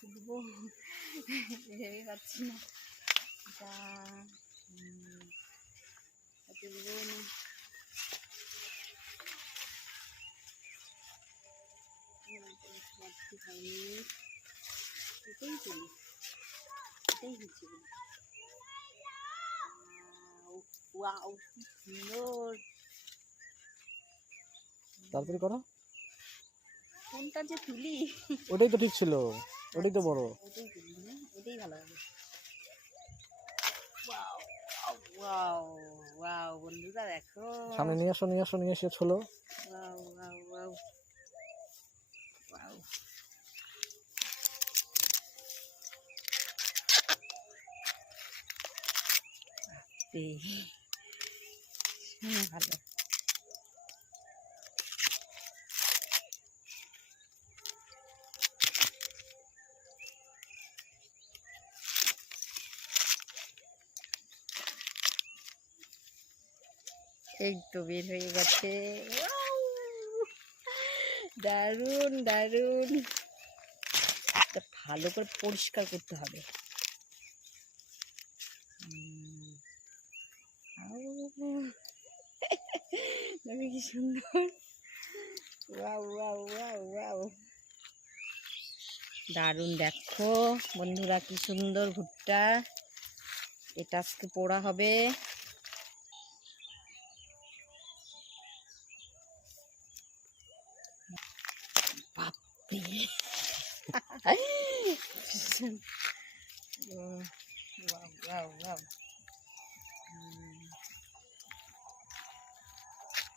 দেবো ভেবে পাচ্ছি না দেবো না। এটাই করি, এটাই হচ্ছে সুন্দর। তাড়াতাড়ি করো, কোনটা যে তুলি? ওটাই তো ঠিক ছিল, ওটাই তো বড়। ওটাই তুলি না, ওটাই ভালো হবে। ওয়াও ওয়াও ওয়াও বন্ধুরা দেখো, সামনে নিয়ে আসো, নিয়ে আসো, নিয়ে এসে ছোলো। Wow wow wow wow. ভালো। এই তো বের হয়ে গেছে, দারুণ দারুণ। ভালো করে পরিষ্কার করতে হবে। কি সুন্দর, দারুণ। দেখো বন্ধুরা কি সুন্দর ভুট্টা, এটা আজকে পোড়া হবে।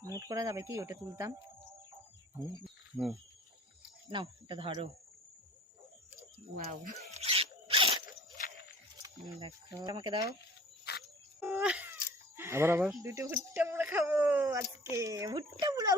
মোট করা যাবে কি? ওটা তুলতাম। নাও এটা ধরো। ওয়াও, দেখো আমাকে দাও। আবার আবার দুটো ভুট্টা পোড়া খাবো আজকে, ভুট্টা পোড়া।